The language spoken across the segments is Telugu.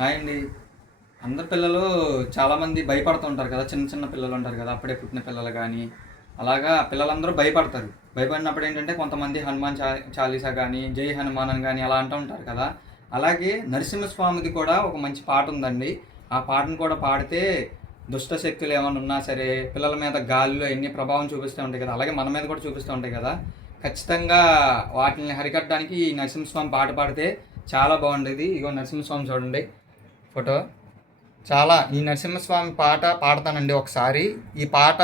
హాయ్ అండి. అందరు పిల్లలు చాలామంది భయపడుతూ ఉంటారు కదా, చిన్న చిన్న పిల్లలు ఉంటారు కదా, అప్పుడే పుట్టిన పిల్లలు కానీ అలాగా పిల్లలందరూ భయపడతారు. భయపడినప్పుడు ఏంటంటే కొంతమంది హనుమాన్ చాలీసా కానీ, జై హనుమాన్ అని కానీ అలా అంటూ ఉంటారు కదా. అలాగే నరసింహస్వామిది కూడా ఒక మంచి పాట ఉందండి. ఆ పాటను కూడా పాడితే దుష్ట శక్తులు ఏమైనా ఉన్నా సరే పిల్లల మీద గాలిలో ఎన్ని ప్రభావం చూపిస్తూ ఉంటాయి కదా, అలాగే మన మీద కూడా చూపిస్తూ ఉంటాయి కదా. ఖచ్చితంగా వాటిని హరికట్టడానికి ఈ నరసింహస్వామి పాట పాడితే చాలా బాగుండేది. ఇగో నరసింహస్వామి చూడండి ఫోటో. ఈ నరసింహస్వామి పాట పాడతానండి ఒకసారి. ఈ పాట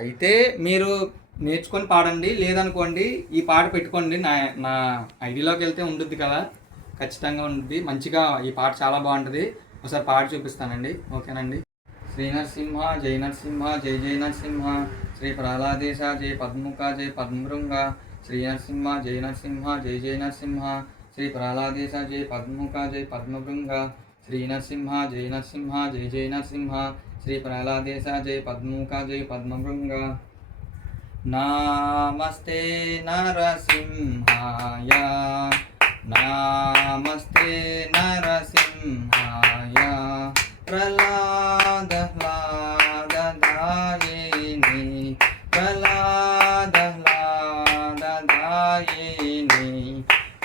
అయితే మీరు నేర్చుకొని పాడండి, లేదనుకోండి ఈ పాట పెట్టుకోండి. నా నా ఐడిలోకి వెళ్తే ఉంటుంది కదా, ఖచ్చితంగా ఉంటుంది. మంచిగా ఈ పాట చాలా బాగుంటుంది. ఒకసారి పాట చూపిస్తానండి, ఓకేనండి. శ్రీ నరసింహ జై నరసింహ జై జై నరసింహ, శ్రీ ప్రహ్లాదేశ జై పద్ముఖ జై పద్మృంగ, శ్రీ నరసింహ జై నరసింహ జై జై నరసింహ, శ్రీ ప్రహ్లాదేశ జై పద్ముఖ జై పద్మభృంగ, శ్రీ నరసింహ జై నరసింహ జై జై నరసింహ, శ్రీ ప్రహ్లాదేశ జై పద్ముఖ జై పద్మభృంగ. నమస్తే నరసింహాయ, నమస్తే నరసింహాయ, ప్రహ్లాదహ్లాదదాయిని, ప్రహ్లాదహ్లాదదాయిని,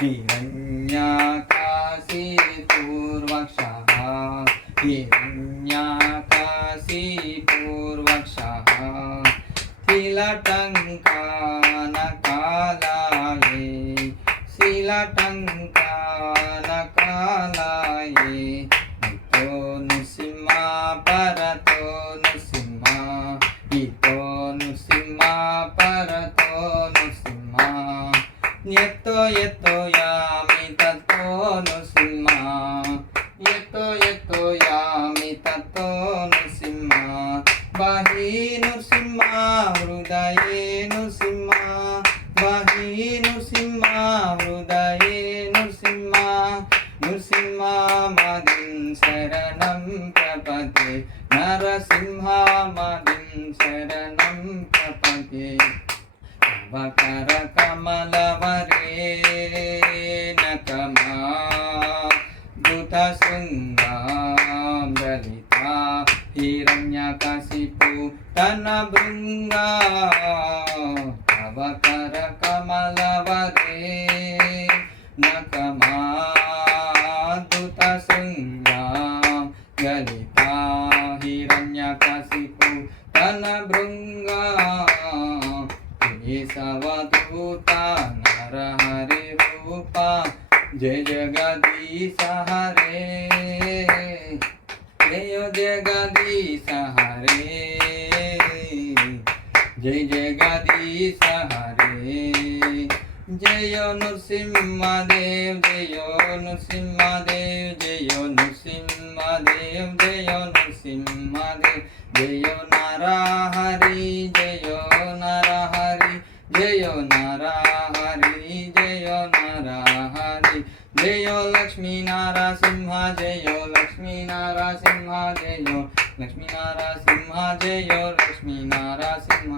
హిరణ్యకాశీపూర్వక్షః, హిరణ్యకాశీపూర్వక్షః, శిలటంకానకాలాయే, శిలటంకానకాలాయే, ఇతో నృసింహ పరతో నృసింహ, ఇతో నృసింహ పరతో నృసింహ, ఎత్తో ఎత్తో యామి తత్తో నృసింహ, ఎత్తో ఎత్తో యామి తత్తో నృసింహ, బహి నృసింహ హృదయే నృసింహ, బహి నృసింహ హృదయే నృసింహ, నృసింహ మదిం శరణం ప్రపదే, నరసింహ మదిం శరణం ప్రపదే, వకర కమలవరేణకమా ధృత శృంగాం దళితా, హిరణ్యకశిపు తన భృంగా, వకర కమలవరేణకమా ధృత శృంగాం దళితా, హిరణ్యకశిపు తన భృంగా, కేశవదూత నరహరి రూప, జయ జగదీశ హరే, జయ జగదీశ హరే, జయ జగదీశ హరే, జయ నృసింహదేవ్ జయ నృసింహదేవ్, జయ నృసింహదేవ్ జయ నృసింహదేవ్, జయ నరహరి జయ నరహరి, జయ నరహరి జయ నరహరి, జయ లక్ష్మీ నరసింహ జయ లక్ష్మీ నరసింహ, జయ లక్ష్మీ నరసింహ జయ లక్ష్మీ నరసింహ,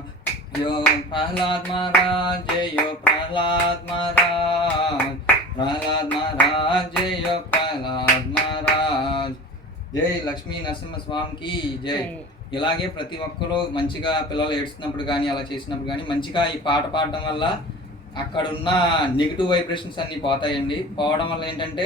జయ ప్రహ్లాద్ మహారాజ్ జయ ప్రహ్లాద్ మహారాజ్, ప్రహ్లాద్ మహారాజ్ జయ ప్రహ్లాద్ మహారాజ్, జై లక్ష్మీ నరసింహ స్వామికి జై. ఇలాగే ప్రతి ఒక్కరూ మంచిగా పిల్లలు ఏడుస్తున్నప్పుడు కానీ అలా చేసినప్పుడు కానీ మంచిగా ఈ పాట పాడడం వల్ల అక్కడున్న నెగిటివ్ వైబ్రేషన్స్ అన్నీ పోతాయండి. పోవడం వల్ల ఏంటంటే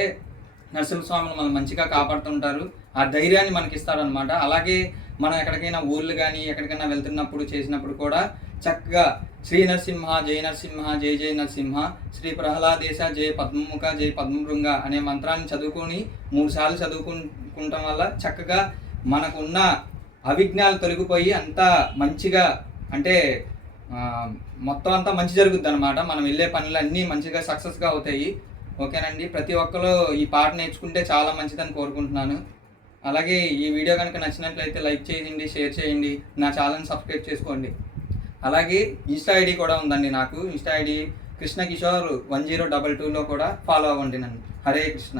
నరసింహస్వామిని మనం మంచిగా కాపాడుతుంటారు, ఆ ధైర్యాన్ని మనకి ఇస్తారనమాట. అలాగే మనం ఎక్కడికైనా ఊర్లు కానీ ఎక్కడికైనా వెళ్తున్నప్పుడు చేసినప్పుడు కూడా చక్కగా శ్రీ నరసింహ జై నరసింహ జై జై నరసింహ, శ్రీ ప్రహ్లాదేశ జై పద్మముఖ జై పద్మభృంగ అనే మంత్రాన్ని చదువుకొని 3 సార్లు చదువుకుంటాం వల్ల చక్కగా మనకున్న అవిఘ్నాలు తొలగిపోయి అంతా మంచిగా, అంటే మొత్తం అంతా మంచి జరుగుద్ది అనమాట. మనం వెళ్ళే పనులన్నీ మంచిగా సక్సెస్గా అవుతాయి. ఓకేనండి, ప్రతి ఒక్కరు ఈ పాట నేర్చుకుంటే చాలా మంచిదని కోరుకుంటున్నాను. అలాగే ఈ వీడియో కనుక నచ్చినట్లయితే లైక్ చేయండి, షేర్ చేయండి, నా ఛానల్ని సబ్స్క్రైబ్ చేసుకోండి. అలాగే ఇన్స్టా ఐడి కూడా ఉందండి నాకు. ఇన్స్టా ఐడి కృష్ణ కిషోర్ 1022లో కూడా ఫాలో అవ్వండి నన్ను. హరే కృష్ణ.